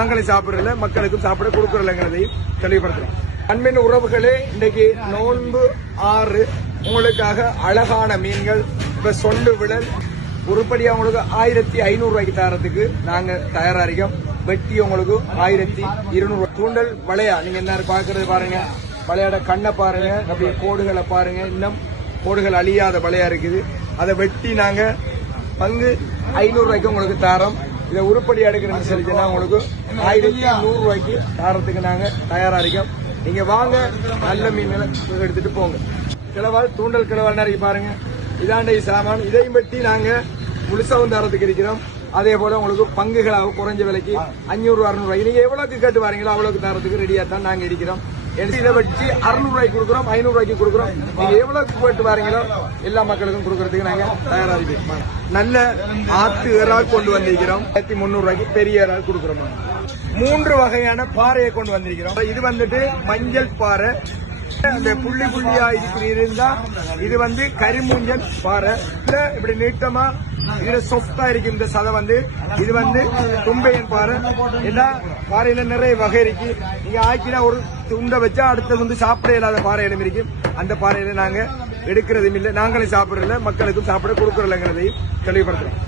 நாங்களே சாப்பிடல, மக்களுக்கும் சாப்பிட கொடுக்கறலைங்கிறதையும் தெளிவுபடுத்துறோம். அன்பின் உறவுகளே, இன்னைக்கு நோன்பு 6 உங்களுக்காக அழகான மீன்கள். இப்ப சொண்டு விழல் உருப்படியா உங்களுக்கு 1500 ரூபாய்க்கு தரத்துக்கு நாங்க தயாரா இருக்கோம். வெட்டி உங்களுக்கு 1200. தூண்டல் வளையா நீங்க என்ன பாக்குறது பாருங்க, வளையாட கண்ணை பாருங்க, அப்படியே கோடுகளை பாருங்க, இன்னும் கோடுகள் அழியாத வளையா இருக்குது. அதை வெட்டி நாங்க பங்கு 500 ரூபாய்க்கு உங்களுக்கு தாரோம். இதை உருப்படி எடுக்கிறேன்னு சொல்லிச்சுன்னா உங்களுக்கு 1100 ரூபாய்க்கு தாரத்துக்கு நாங்க தயாரா இருக்கோம். நீங்க வாங்க, நல்ல மீன்களை எடுத்துட்டு போங்க. கிளவால் தூண்டல் கிளவால் நிறைய பாருங்க, இதாண்ட சாமான். இதையும் வெட்டி நாங்க முழுசாவும் தரத்துக்கு இருக்கிறோம். அதே போல உங்களுக்கு பங்குகளாக குறைஞ்ச விலைக்கு 500 600 ரூபாய் நீங்க எவ்வளவுக்கு கேட்டு வரீங்களோ அவ்வளவுக்கு தரத்துக்கு ரெடியா தான் நாங்க இருக்கிறோம். இதை வச்சு 600 ரூபாய்க்கு கொடுக்குறோம், 500 ரூபாய்க்கு கொடுக்குறோம். நீங்க எவ்வளவுக்கு போயிட்டு வரீங்களோ எல்லா மக்களுக்கும் கொடுக்கறதுக்கு நாங்க தயாரா இருக்கோம். நல்ல ஆத்து இறால் கொண்டு வந்திருக்கிறோம். 1300 ரூபாய்க்கு பெரிய இறால் கொடுக்குறோம். 3 வகையான பாறையை கொண்டு வந்திருக்கிறோம். இது வந்துட்டு மஞ்சள் பாறை, அந்த புள்ளி புள்ளியா இருந்தா இது கரிமூஞ்சல் பாறை. இப்படி நீட்டமா இதுல சொஃப்டா இருக்கு இந்த சதை இது தும்பையன் பாறை. எல்லா பாறையில நிறைய வகை இருக்கு. நீங்க ஆக்கினா ஒரு துண்டை வச்சா அடுத்தது சாப்பிட இல்லாத பாறையிலும் இருக்கு. அந்த பாறையில நாங்க எடுக்கிறதும் இல்லை, நாங்களே சாப்பிடல, மக்களுக்கும் சாப்பிட கொடுக்கறலைங்கிறதையும் தெளிவுபடுத்துறோம்.